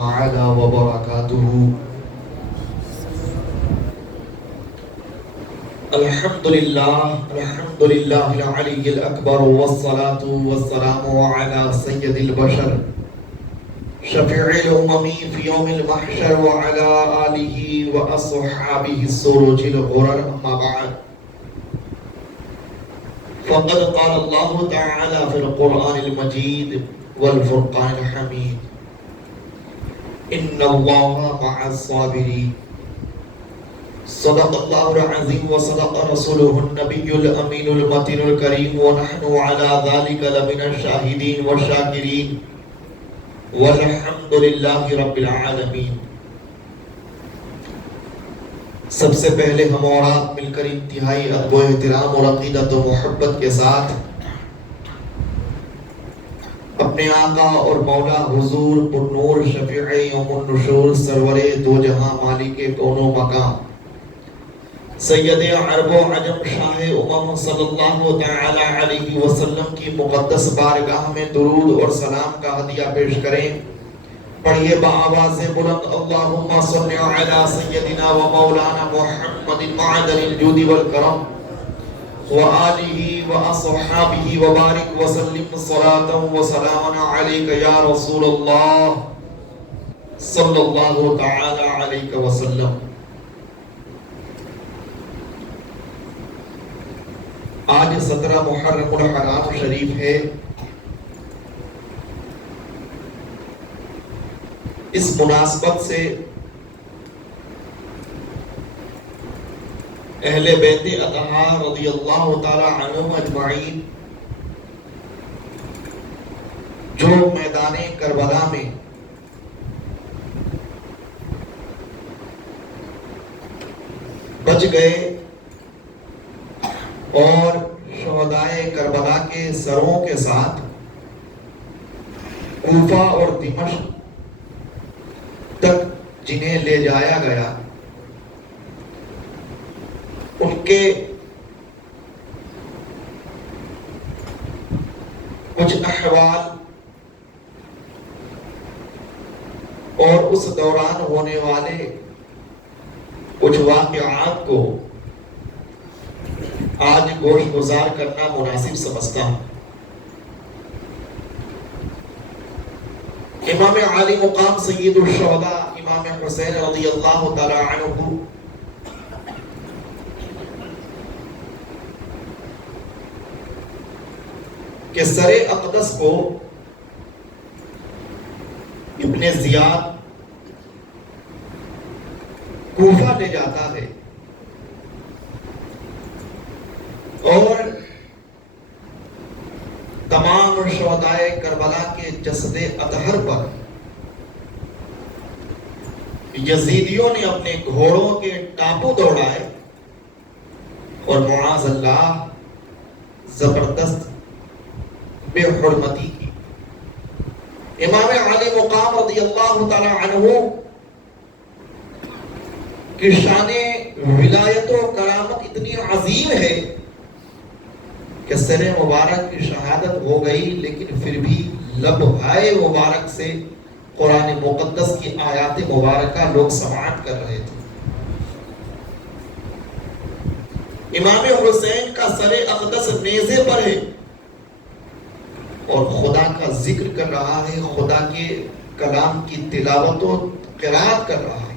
تعالى وبركاته. الحمد لله العلي الأكبر، والصلاة والسلام على سيد البشر شفيع الأمم في يوم المحشر وعلى آله وأصحابه السروج الغرر. أما بعد، فقد قال الله تعالى في القرآن المجيد والفرقان الحميد: إن الله مع الصابرين. صدق الله العظيم وصدق رسوله النبي الأمين المتين الكريم، ونحن على ذلك لمن الشاهدين والشاكرين، والحمد لله رب العالمین۔ سب سے پہلے ہم اور آپ مل کر انتہائی ادب و احترام اور عقیدت و محبت کے ساتھ اپنے آقا اور مولا حضور پر نور شفیع یوم النشور سرور دو جہاں مالک کون و مقام سید عرب و عجم شاہ امم صلی اللہ تعالی علیہ وسلم کی مقدس بارگاہ میں درود اور سلام کا ہدیہ پیش کریں۔ پڑھیے بآواز بلند: اللہم صلی علی سیدنا و مولانا محمد معدن الجود والکرم وآلہ وأصحابہ وبارک وسلم صلاة وسلام علیک یا رسول اللہ صلی اللہ تعالی علیہ وسلم۔ آج 17 محرم الحرام شریف ہے۔ اس مناسبت سے اہل بیت اطہار رضی اللہ تعالی عنہم اجمعین جو میدان کربلا میں بچ گئے اور شہدائے کربلا کے سروں کے ساتھ کوفہ اور دمشق تک جنہیں لے جایا گیا، ان کے کچھ احوال اور اس دوران ہونے والے کچھ واقعات کو آج گوش گزار کرنا مناسب سمجھتا ہوں۔ امام عالی مقام سید الشہداء امام حسین رضی اللہ تعالی عنہ کہ سر اقدس کو ابن زیاد کوفہ لے جاتا ہے اور تمام شہدائے کربلا کے جسد اطہر پر یزیدیوں نے اپنے گھوڑوں کے ٹاپو دوڑائے اور معاذ اللہ زبردست بے حرمتی کی۔ امام علی مقام رضی اللہ تعالی عنہ کی شان ولایت و کرامت اتنی عظیم ہے کہ سر مبارک کی شہادت ہو گئی، لیکن پھر بھی لبہائے مبارک سے قرآن مقدس کی آیات مبارکہ لوگ سماعت کر رہے تھے۔ امام حسین کا سر اقدس نیزے پر ہے اور خدا کا ذکر کر رہا ہے، خدا کے کلام کی تلاوت و قرات کر رہا ہے۔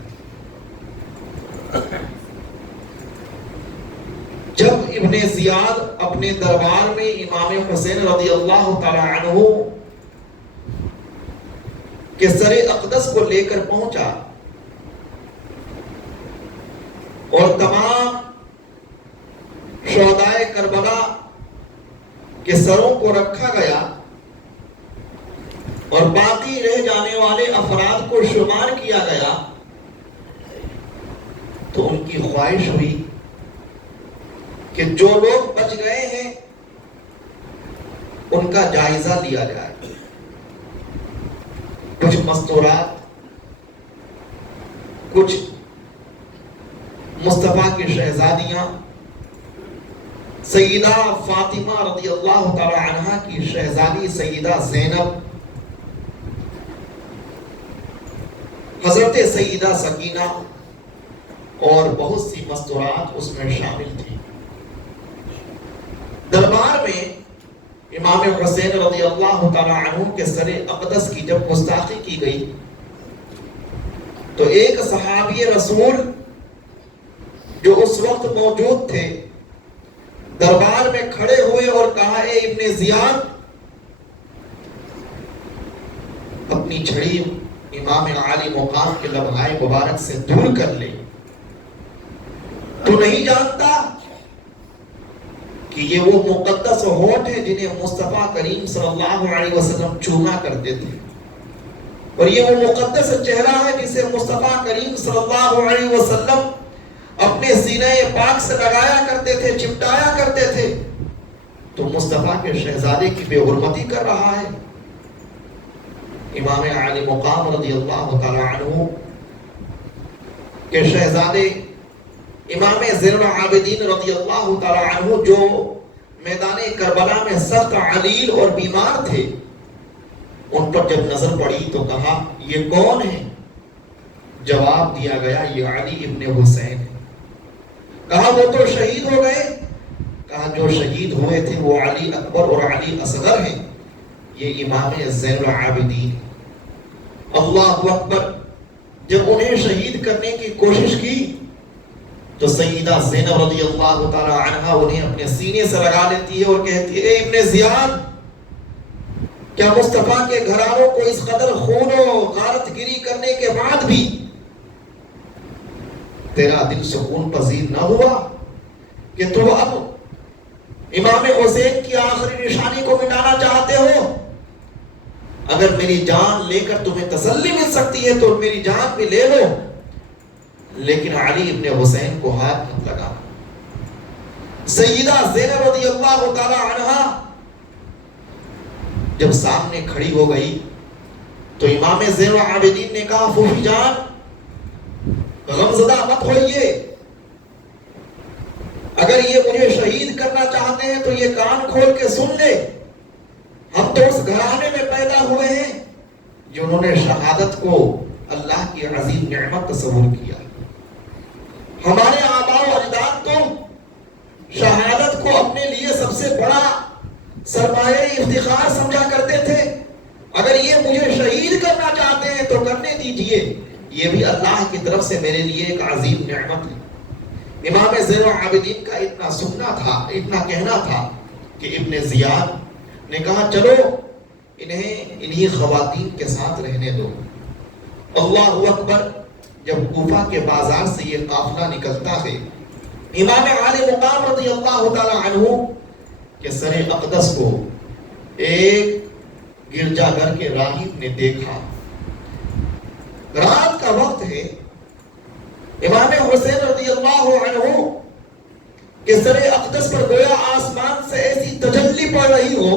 جب ابن زیاد اپنے دربار میں امام حسین رضی اللہ تعالی عنہ کے سر اقدس کو لے کر پہنچا اور تمام شہدائے کربلا کے سروں کو رکھا گیا اور باقی رہ جانے والے افراد کو شمار کیا گیا، تو ان کی خواہش ہوئی کہ جو لوگ بچ گئے ہیں ان کا جائزہ لیا جائے۔ کچھ مستورات، کچھ مصطفیٰ کی شہزادیاں، سیدہ فاطمہ رضی اللہ تعالی عنہا کی شہزادی سیدہ زینب، حضرت سیدہ سکینہ اور بہت سی مستورات اس میں شامل تھی۔ دربار میں امام حسین رضی اللہ تعالی عنہ کے سر اقدس کی جب گستاخی کی گئی تو ایک صحابی رسول جو اس وقت موجود تھے دربار میں کھڑے ہوئے اور کہا، اے ابن زیاد، اپنی چھڑی امام عالی مقام کے لبہائے مبارک سے دور کر لے۔ تو نہیں جانتا کہ یہ وہ مقدس ہونٹ ہیں جنہیں مصطفیٰ کریم صلی اللہ علیہ وسلم چوما کرتے تھے، اور یہ وہ مقدس چہرہ ہے جسے مصطفیٰ کریم صلی اللہ علیہ وسلم اپنے سینہ پاک سے لگایا کرتے تھے، چپٹایا کرتے تھے۔ تو مصطفیٰ کے شہزادے کی بے حرمتی کر رہا ہے۔ امام عالی مقام رضی اللہ تعالی عنہ کے شہزادے امام زین العابدین رضی اللہ تعالی عنہ جو میدان کربلا میں سخت علیل اور بیمار تھے، ان پر جب نظر پڑی تو کہا، یہ کون ہے؟ جواب دیا گیا، یہ علی ابن حسین ہے۔ کہا، وہ تو شہید ہو گئے؟ کہا، جو شہید ہوئے تھے وہ علی اکبر اور علی اصغر ہیں، یہ امام زین العابدین۔ اللہ اکبر۔ جب انہیں شہید کرنے کی کوشش کی تو سیدہ زینب رضی اللہ تعالی عنہا انہیں اپنے سینے سے لگا لیتی ہے اور کہتی ہے، اے ابن زیاد، کیا مصطفیٰ کے گھرانوں کو اس قدر خون و غارت گری کرنے کے بعد بھی تیرا دل سکون پذیر نہ ہوا کہ تو اب امام حسین کی آخری نشانی کو مٹانا چاہتے ہو؟ اگر میری جان لے کر تمہیں تسلی مل سکتی ہے تو میری جان بھی لے لو، لیکن علی ابن حسین کو ہاتھ مت لگا۔ سیدہ زینب رضی اللہ تعالی عنہا جب سامنے کھڑی ہو گئی تو امام زین العابدین نے کہا، پھوپھی جان، غمزدہ مت ہوئیے، اگر یہ مجھے شہید کرنا چاہتے ہیں تو یہ کان کھول کے سن لے، ہم تو اس گھرانے میں پیدا ہوئے ہیں جنہوں نے شہادت کو اللہ کی عظیم نعمت تصور کیا۔ ہمارے آباء و اجداد تو شہادت کو اپنے لیے سب سے بڑا سرمایہ افتخار سمجھا کرتے تھے۔ اگر یہ مجھے شہید کرنا چاہتے ہیں تو کرنے دیجئے، یہ بھی اللہ کی طرف سے میرے لیے ایک عظیم نعمت ہے۔ امام زین العابدین کا اتنا سننا تھا، اتنا کہنا تھا کہ ابن زیاد نے کہا، چلو انہیں خواتین کے ساتھ رہنے دو۔ اللہ اکبر۔ جب کوفہ کے بازار سے یہ قافلہ نکلتا ہے، امام عالی مقام رضی اللہ تعالی عنہ کے سر اقدس کو ایک گرجا گھر کے راہب نے دیکھا۔ رات کا وقت ہے، امام حسین رضی اللہ عنہ کے سر اقدس پر گویا آسمان سے ایسی تجلی پڑ رہی ہو،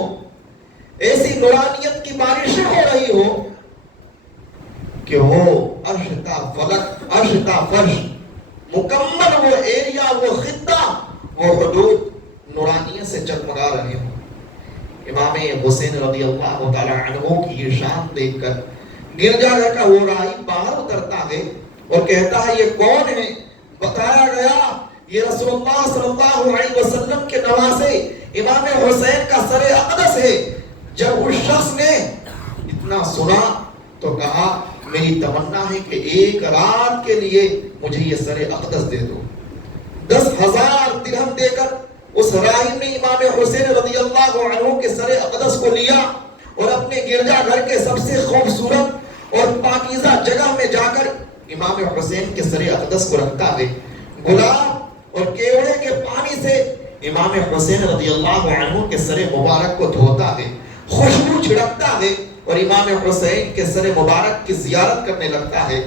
ایسی نورانیت کی بارشیں ہو رہی ہو کہ وہ عرش کا فلک، عرش کا فرش، مکمل وہ ایریا، وہ خطہ، وہ حدود نورانیت سے چمکا رہے ہوں۔ امام حسین رضی اللہ تعالی عنہ کی یہ شان دیکھ کر گرجا گھر کا وہ راہب باہر اترتا ہے اور کہتا ہے، یہ کون ہے؟ بتایا گیا یہ رسول اللہ صلی اللہ علیہ وسلم کے نواسے امام حسین کا سر اقدس ہے۔ جب اس شخص نے اتنا سنا تو کہا، میری تمنا ہے کہ ایک رات کے لیے مجھے یہ سر اقدس دے دو۔ 10,000 درہم دے کر اس راہب نے امام حسین رضی اللہ عنہ کے سر اقدس کو لیا اور اپنے گرجا گھر کے سب سے خوبصورت اور پاکیزہ جگہ میں جا کر امام حسین کے سر اقدس کو رکھتا ہے۔ گلاب اور کیوڑے کے پانی سے امام حسین رضی اللہ عنہ کے سر مبارک کو دھوتا ہے، خوشبو چھڑکتا ہے اور امام حسین کے سر مبارک کی زیارت کرنے لگتا ہے۔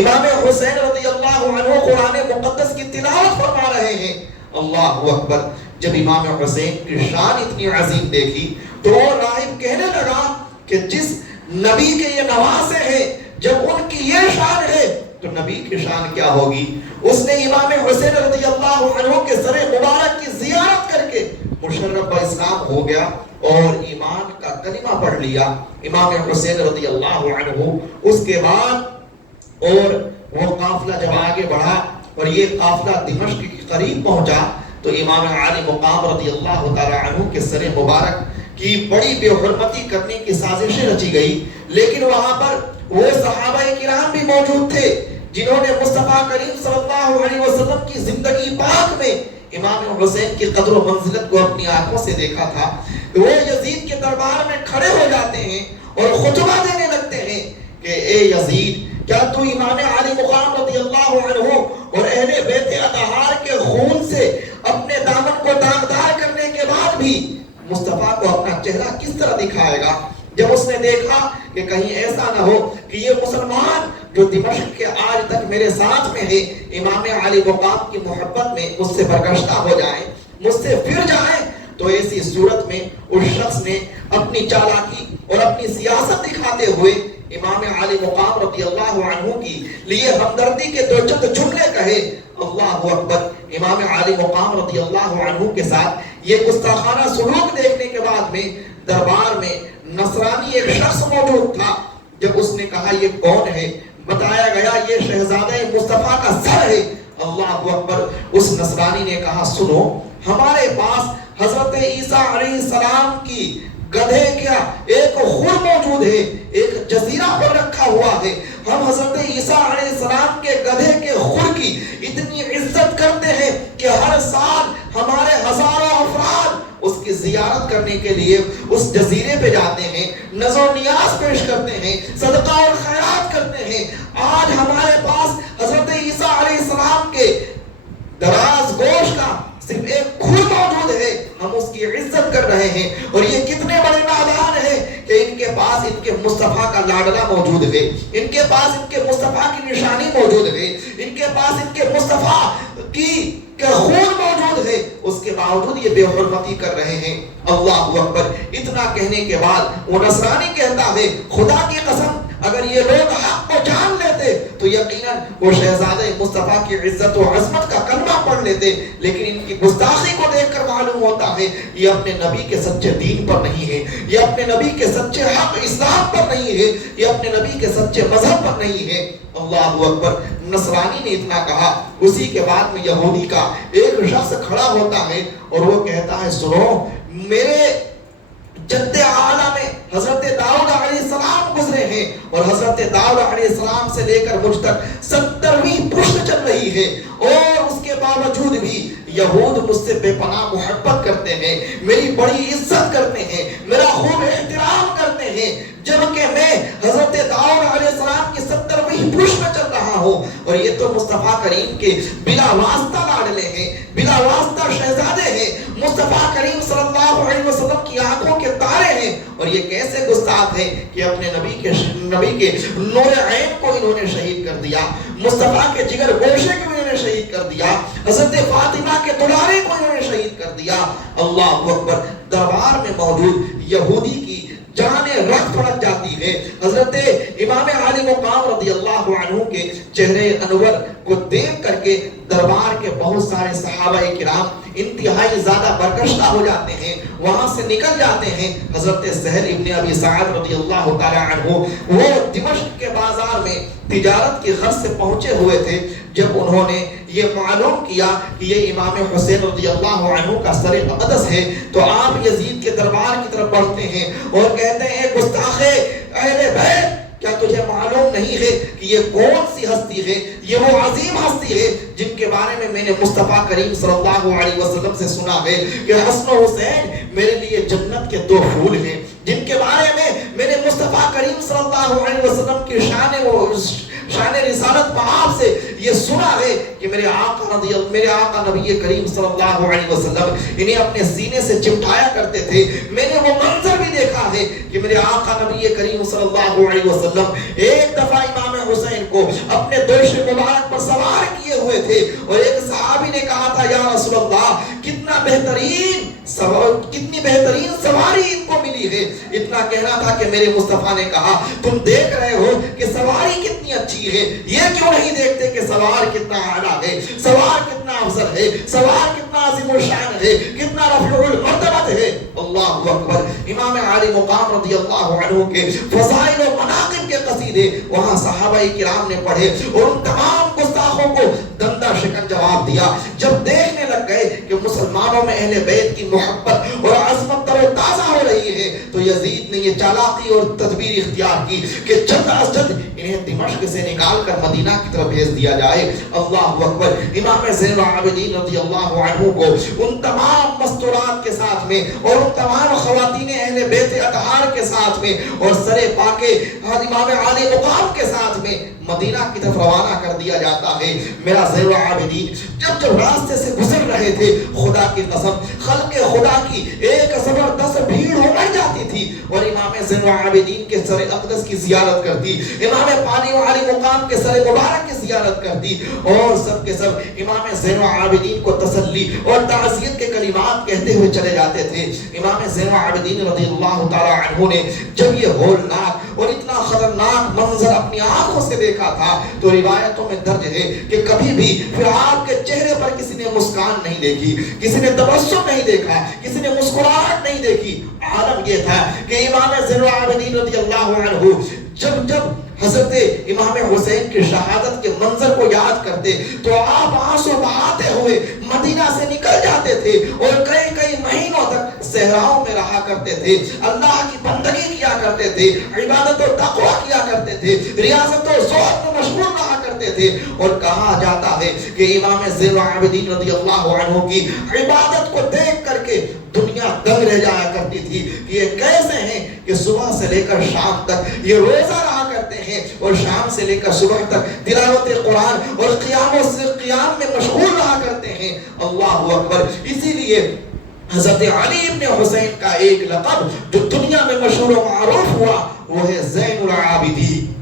امام حسین رضی اللہ عنہ قرآن مقدس کی تلاوت فرما رہے ہیں۔ اللہ اکبر۔ جب امام حسین کی شان اتنی عظیم دیکھی تو وہ راہب کہنے لگا کہ جس نبی کے یہ نواسے ہیں، جب ان کی یہ شان ہے تو نبی کی شان کیا ہوگی؟ اس نے امام حسین رضی اللہ عنہ کے سر مبارک کی زیارت کر کے مشرف اسلام ہو گیا اور ایمان کا کلمہ پڑھ لیا۔ امام حسین رضی اللہ عنہ اس کے بعد اور وہ قافلہ جب آگے بڑھا اور یہ قافلہ دمشق کے قریب پہنچا تو امام عالی مقام رضی اللہ تعالی عنہ کے سر مبارک کی بڑی بے حرمتی کرنے کی سازشیں رچی گئی، لیکن وہاں پر وہ صحابہ کرام بھی موجود تھے جنہوں نے مصطفیٰ کریم صلی اللہ علیہ وسلم کی زندگی پاک میں امام حسین کی قدر و منزلت کو اپنی آنکھوں سے دیکھا تھا۔ وہ یزید کے دربار میں کھڑے ہو جاتے ہیں اور خطبہ دینے لگتے ہیں کہ اے یزید، کیا تو امام علی مقام رضی اللہ عنہ اور اہل بیت اطہار کے خون سے اپنے دامن کو داغدار کرنے کے بعد بھی مصطفیٰ کو اپنا چہرہ کس طرح دکھائے گا؟ جب اس نے دیکھا کہ کہیں ایسا نہ ہو کہ یہ مسلمان جو دمشق کے آج تک میرے ساتھ میں ہے امام علی مقام کی محبت میں مجھ سے برگشتہ ہو جائیں، مجھ سے پھر جائیں، تو ایسی صورت میں اس شخص نے اپنی چالاکی اور اپنی سیاست دکھاتے ہوئے امام علی مقام رضی اللہ عنہ کی لیے ہمدردی کے دو چند جملے کہے۔ اللہ اکبر! امام علی مقام رضی اللہ عنہ کے ساتھ یہ گستاخانہ سلوک دیکھنے کے بعد میں دربار میں نصرانی ایک شخص موجود تھا۔ جب اس نے کہا یہ کون ہے، بتایا گیا یہ شہزادہ مصطفیٰ کا سر ہے۔ اللہ اکبر! اس نصرانی نے کہا سنو، ہمارے پاس حضرت عیسیٰ علیہ السلام کی گدھے کیا ایک خور موجود ہے، ایک جزیرہ پر رکھا ہوا ہے، ہم حضرت عیسیٰ علیہ السلام کے گدھے کے خور کی اتنی عزت کرتے ہیں کہ ہر سال ہمارے ہزاروں افراد اس کی زیارت کرنے کے لیے اس جزیرے پہ جاتے ہیں، نذر و نیاز پیش کرتے ہیں، صدقہ اور خیرات کرتے ہیں۔ آج ہمارے پاس حضرت عیسیٰ علیہ السلام کے دراز گوشت کا صرف ایک کھور موجود ہے، ہم اس کی عزت کر رہے ہیں، اور یہ کتنے بڑے نادان ہیں کہ ان کے پاس ان کے مصطفیٰ کا لاڈلا موجود ہے، ان کے پاس ان کے مصطفیٰ کی نشانی موجود ہے، ان کے پاس ان کے مصطفیٰ کی خون موجود ہے، اس کے باوجود یہ بے حرمتی کر رہے ہیں۔ اللہ اکبر! اتنا کہنے کے بعد وہ نصرانی کہتا ہے خدا کی قسم اگر یہ لوگ حق کو جان لیتے تو یقیناً وہ شہزادہ مصطفیٰ کی عزت و عظمت کا کلمہ پڑھ لیتے، لیکن ان کی گستاخی کو دیکھ کر معلوم ہوتا ہے یہ اپنے نبی کے سچے دین پر نہیں ہے، یہ اپنے نبی کے سچے حق اسلام پر نہیں ہے، یہ اپنے نبی کے سچے مذہب پر نہیں ہے۔ اللہ اکبر! نصرانی نے اتنا کہا، اسی کے بعد میں یہودی کا ایک شخص کھڑا ہوتا ہے اور وہ کہتا ہے سنو، میرے جد اعلیٰ میں حضرت داؤد علیہ السلام گزرے ہیں اور حضرت داؤد علیہ السلام سے لے کر مجھ تک 70ویں پشت چل رہی ہے، اور اس کے باوجود بھی یہود مجھ سے بے پناہ محبت کرتے ہیں، میری بڑی عزت کرتے ہیں، میرا خوب احترام کرتے ہیں، جبکہ میں حضرت داؤد علیہ السلام کی 70ویں پشت میں چل رہا ہوں، اور یہ تو مصطفیٰ کریم کے بلا واسطہ لاڈلے ہیں، بلا واسطہ شہزادے ہیں، مصطفیٰ کریم صلی اللہ علیہ وسلم کی آنکھوں کے تارے ہیں، اور یہ کیسے گستاخ ہیں کہ اپنے نبی کے نور عین کو انہوں نے شہید کر دیا، مصطفیٰ کے جگر گوشے کو انہوں نے شہید کر دیا، حضرت فاطمہ کے دلارے کو انہوں نے شہید کر دیا۔ اللہ اکبر! دربار میں موجود یہودی کی جان رخ پھڑک جاتی ہے۔ حضرت امام علی مقام رضی اللہ عنہ کے چہرے انور کو دیکھ کر کے دربار کے بہت سارے صحابہ کرام انتہائی زیادہ برگشتہ ہو جاتے ہیں، وہاں سے نکل جاتے ہیں۔ حضرت سہل ابن ابی سعد رضی اللہ تعالی عنہ وہ دمشق کے بازار میں تجارت کی غرض سے پہنچے ہوئے تھے، جب انہوں نے یہ معلوم کیا کہ یہ امام حسین رضی اللہ عنہ کا سر اقدس ہے تو آپ یزید کے دربار کی طرف بڑھتے ہیں اور کہتے ہیں گستاخ اہل بیت، کیا تجھے معلوم نہیں ہے کہ یہ کون سی ہستی ہے؟ یہ وہ عظیم ہستی ہے جن کے بارے میں نے مصطفیٰ کریم صلی اللہ علیہ وسلم سے سنا ہے کہ حسن و حسین میرے لیے جنت کے دو پھول ہیں، جن کے بارے میں نے مصطفیٰ کریم صلی اللہ علیہ وسلم کی شان رسالت پاپ سے یہ سنا ہے کہ میرے آقا نبی کریم صلی اللہ علیہ وسلم انہیں اپنے سینے سے چمٹایا کرتے تھے۔ میں نے وہ منظر بھی دیکھا ہے کہ میرے آقا نبی کریم صلی اللہ علیہ وسلم ایک دفعہ امام حسین کو اپنے دوش مبارک پر سوار کیے ہوئے تھے، اور ایک صحابی نے کہا تھا یا رسول اللہ کتنی بہترین سواری ان کو ملی ہے۔ اتنا کہنا تھا کہ میرے مصطفیٰ نے کہا تم دیکھ رہے ہو کہ سواری کتنی اچھی ہے، یہ کیوں نہیں دیکھتے کہ سوار کتنا اعلیٰ ہے، سوار کتنا افضل ہے، سوار کتنا عظیم الشان ہے، کتنا رفیع المرتبت ہے۔ اللہ اکبر. امام عالی مقام رضی اللہ عنہ کے فضائل و مناقب کے قصیدے وہاں صحابہ کرام نے پڑھے اور ان تمام گستاخوں کو دندہ شکن جواب دیا. جب دیکھنے لگ گئے کہ مسلمانوں میں اہل بیت کی محبت اور عظمت تر و تازہ ہو رہی ہے تو یزید نے یہ چالاکی اور تدبیر اختیار کی کہ جلد از جلد انہیں دمشق سے نکال کر مدینہ کی طرف بھیج دیا جائے. اللہ اکبر. امام زین العابدین رضی اللہ عنہ کو ان تمام مستورات کے ساتھ میں اور ان تمام خواتین اہل بیت اطہار کے ساتھ میں اور سر پاکے امام عالی مقام کے ساتھ میں مدینہ کی طرف روانہ کر دیا جاتا ہے. میرا زین العابدین جب راستے سے گزر رہے تھے خدا کی قسم خلق خدا کی ایک زبردست بھیڑ ہو جاتی تھی اور امام زین العابدین کے سر اقدس کی زیارت کرتی, امام پانی عالی مقام کے سر مبارک کی زیارت کرتی اور سب کے سب امام زین العابدین کو تسلی اور تعزیت کے کلمات کہتے ہوئے چلے جاتے تھے. امام زین العابدین رضی اللہ تعالی عنہ نے جب یہ ہولناک اور اتنا خطرناک منظر اپنی آنکھوں سے دیکھا تھا تو روایتوں میں درج ہے کہ کبھی بھی پھر آپ کے چہرے پر کسی نے مسکان نہیں دیکھی, کسی نے تبسم نہیں دیکھا, کسی نے مسکراہٹ نہیں دیکھی. عالم یہ تھا کہ امام زین العابدین رضی اللہ عنہ جب حضرت امام حسین کی شہادت کے منظر کو یاد کرتے تو آپ آنسو بہاتے ہوئے مدینہ سے نکل جاتے تھے اور کئی مہینوں تک صحراؤں میں رہا کرتے تھے, اللہ کی بندگی کیا کرتے تھے, عبادت و تقوی کیا کرتے تھے, ریاضت و زہد میں مشغول رہا کرتے تھے. اور کہا جاتا ہے کہ امام زین العابدین رضی اللہ عنہ کی عبادت کو دیکھ کر کے دنیا دنگ رہ جایا کرتی تھی کہ یہ کیسے ہیں کہ صبح سے لے کر شام تک یہ روزہ رہا کرتے ہیں اور شام سے لے کر صبح تک تلاوت قرآن اور قیام میں مشغول رہا کرتے ہیں. اللہ اکبر. اسی لیے حضرت علی ابن حسین کا ایک لقب جو دنیا میں مشہور و معروف ہوا وہ ہے زین العابدین,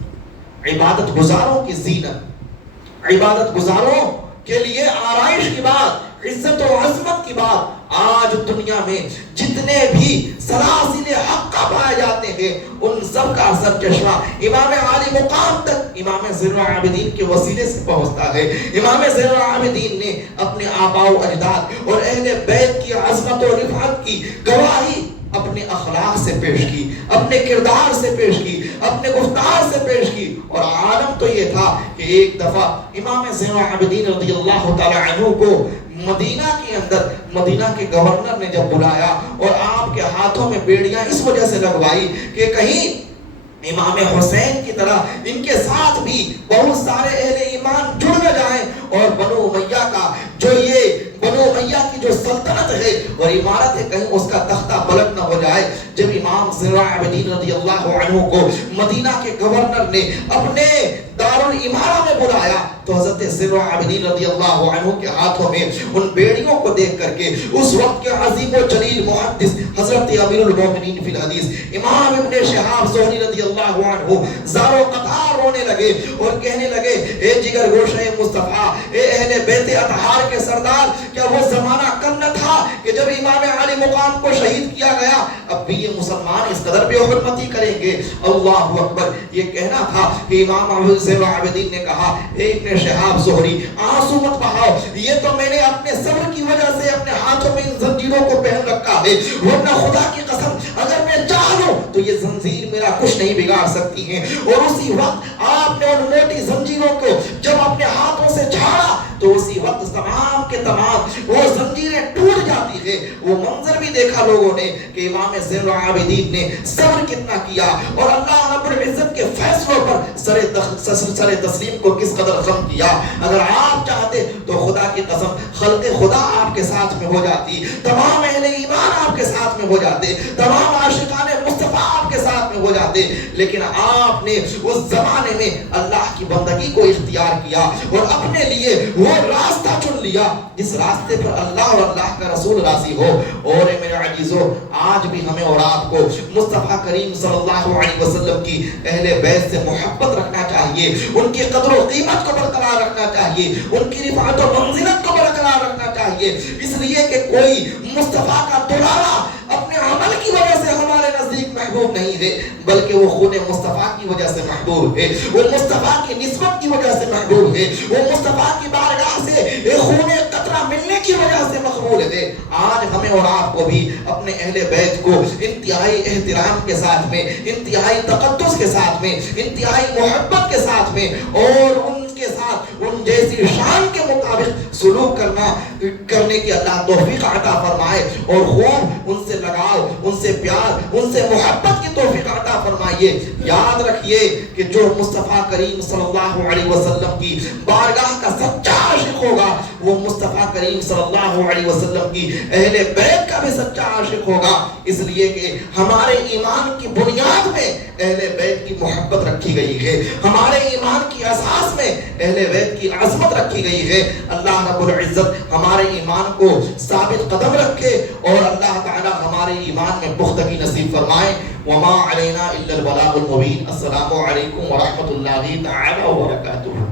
عبادت گزاروں کی زینت, عبادت گزاروں کے لیے آرائش کی بات, عزت و عظمت کی بات. آج دنیا میں جتنے بھی سلاسل حق کا پائے جاتے ہیں ان سب کا سر چشمہ امام عالی مقام تک امام زین العابدین کے وسیلے سے پہنچتا ہے. امام زین العابدین نے اپنے آباء و اجداد اور اہل بیت کی عظمت و رفعت کی گواہی اپنے اخلاق سے پیش کی, اپنے کردار سے پیش کی, اپنے گفتار سے پیش کی. اور عالم تو یہ تھا کہ ایک دفعہ امام زین العابدین رضی اللہ تعالی عنہ کو مدینہ کے اندر مدینہ کے گورنر نے جب بلایا اور آپ کے ہاتھوں میں بیڑیاں اس وجہ سے لگوائی کہ کہیں امام حسین کی طرح ان کے ساتھ بھی بہت سارے اہل ایمان جڑ نہ جائیں اور بنو امیہ کا جو یہ بنو امیہ کی جو سلطنت ہے اور عمارت ہے کہیں اس کا تختہ پلٹ نہ ہو جائے. جب امام زین العابدین رضی اللہ عنہ کو مدینہ کے گورنر نے اپنے دارالامارہ میں بلایا تو حضرت زین العابدین رضی اللہ عنہ کے ہاتھوں میں ان بیڑیوں کو دیکھ کر کے اس وقت کے عظیم و جلیل محدث حضرت امیر المومنین فی الحدیث امام ابن شہاب زہری رضی اللہ عنہ زار و قطار رونے لگے اور کہنے لگے اے جگر گوشہ مصطفیٰ, اے اہل بیت اطہار کے سردار, کیا وہ زمانہ کم نہ تھا کہ جب امام عالی مقام کو شہید کیا گیا اب بھی یہ مسلمان اس قدر بے حرمتی کریں گے. اللہ اکبر. یہ کہنا تھا کہ امام زین العابدین نے کہا اے ابن شہاب زہری آنسو مت بہاؤ, یہ تو میں نے اپنے صبر کی وجہ سے اپنے ہاتھوں میں ان زنجیروں کو پہن رکھا ہے, ورنہ خدا کی قسم اگر میں چاہ لوں تو یہ زنجیر میرا کچھ نہیں بگاڑ سکتی ہیں. اور اسی وقت آپ نے ان موٹی زنجیروں کو جب اپنے ہاتھوں سے جھاڑا تو اسی وقت تمام کے تمام وہ زنجیریں ٹوٹ جاتی ہے. وہ منظر بھی دیکھا لوگوں نے کہ امام زین العابدین نے صبر کتنا کیا اور اللہ رب العزت کے فیصلوں پر سر تسلیم کو کس قدر خم کیا. اگر آپ چاہتے تو خدا کی قسم خلق خدا آپ کے ساتھ میں ہو جاتی, تمام اہل ایمان آپ کے ساتھ میں ہو جاتے, تمام عاشقان مصطفیٰ آپ کے ساتھ میں ہو جاتے. لیکن آپ نے اس زمانے میں اللہ کی بندگی کو اختیار کیا اور اپنے لیے وہ راستہ چن لیا جس راستے پر اللہ اور اللہ کا رسول راضی ہو. اور میرے عزیزو, آج بھی ہمیں اور آپ کو مصطفیٰ کریم صلی اللہ علیہ وسلم کی اہل بیت سے محبت رکھنا چاہیے, ان کی قدر و قیمت کو برقرار رکھنا چاہیے, ان کی رفعت و منزلت کو برقرار رکھنا چاہیے. اس لیے کہ کوئی مصطفیٰ کا دلالا اپنے عمل کی وجہ سے ہمارے نزدیک محبوب نہیں ہے, بلکہ وہ خون مصطفیٰ کی وجہ سے محبوب ہے, وہ مصطفیٰ کی نسبت کی وجہ سے محبوب ہے, وہ مصطفیٰ کی بارگاہ سے خون قطرہ ملنے کی وجہ سے مقبول تھے، آج ہمیں اور آپ کو بھی اپنے اہل بیت کو انتہائی احترام کے ساتھ میں، انتہائی تقدس کے ساتھ میں، انتہائی محبت کے ساتھ میں اور ان کے ساتھ ان جیسی شان کے مطابق سلوک کرنے کی اللہ توفیق عطا فرمائے، اور خوب ان سے لگاؤ، ان سے پیار، ان سے محبت کی توفیق عطا فرمائیے۔ یاد رکھیے کہ جو مصطفیٰ کریم صلی اللہ علیہ وسلم کی بارگاہ کا سچا عاشق ہوگا، وہ مصطفیٰ کریم صلی اللہ علیہ وسلم کی اہل بیت کا بھی سچا عاشق ہوگا، اس لیے کہ ہمارے ایمان کی بنیاد میں اہل بیت کی محبت رکھی گئی ہے، ہمارے ایمان کی اساس میں اہل بیت کی عظمت رکھی گئی ہے۔ اللہ رب العزت ہمارے ایمان کو ثابت قدم رکھے اور اللہ تعالی ہمارے ایمان میں پختگی نصیب فرمائے۔ وما علینا الا البلاغ المبین۔ السلام علیکم ورحمۃ اللہ تعالی وبرکاتہ۔